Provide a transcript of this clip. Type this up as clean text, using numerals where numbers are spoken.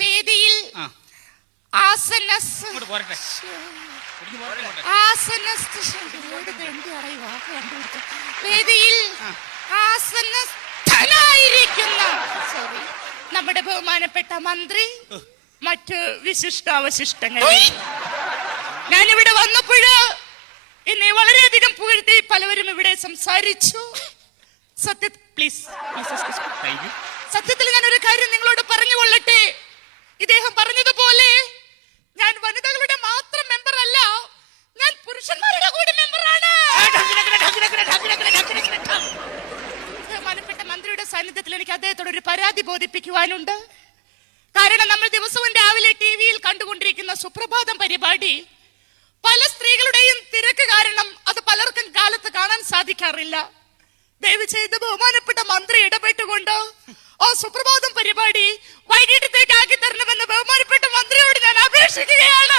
വേദിയിൽ വേദിയിൽ ആസന്നസ്ഥനായിരിക്കുന്ന നമ്മുടെ ബഹുമാനപ്പെട്ട മന്ത്രി, മറ്റ് വിശിഷ്ടാവശിഷ്ടങ്ങൾ, ഞാനിവിടെ വന്നപ്പോഴ് എന്നെ വളരെയധികം പുകഴ്ത്തി പലവരും ഇവിടെ സംസാരിച്ചു. സത്യത്തിൽ ഞാനൊരു കാര്യം നിങ്ങളോട് പറഞ്ഞുകൊള്ളട്ടെ. ഇദ്ദേഹം പറഞ്ഞതുപോലെ ഞാൻ വനിതകളുടെ മാത്രം മെമ്പർ അല്ല, ഞാൻ പുരുഷന്മാരുടെ കൂടി മെമ്പറാണ്. ബഹുമാനപ്പെട്ട മന്ത്രിയുടെ സാന്നിധ്യത്തിൽ എനിക്ക് അദ്ദേഹത്തോട് ഒരു പരാതി ബോധിപ്പിക്കുവാനുണ്ട്. കാരണം നമ്മൾ ദിവസവും രാവിലെ ടിവിയിൽ കണ്ടുകൊണ്ടിരിക്കുന്ന സുപ്രഭാതം പരിപാടി പല സ്ത്രീകളുടെയും തിരക്ക് കാരണം അത് പലർക്കും കാലത്ത് കാണാൻ സാധിക്കാറില്ല. ദയവ് ചെയ്ത് ബഹുമാനപ്പെട്ട മന്ത്രി ഇടപെട്ടുകൊണ്ട് ആ സുപ്രഭാതം പരിപാടി വൈകിട്ടത്തേക്ക് ആക്കി തരണമെന്ന് ബഹുമാനപ്പെട്ട മന്ത്രിയോട് ഞാൻ അപേക്ഷിക്കുകയാണ്.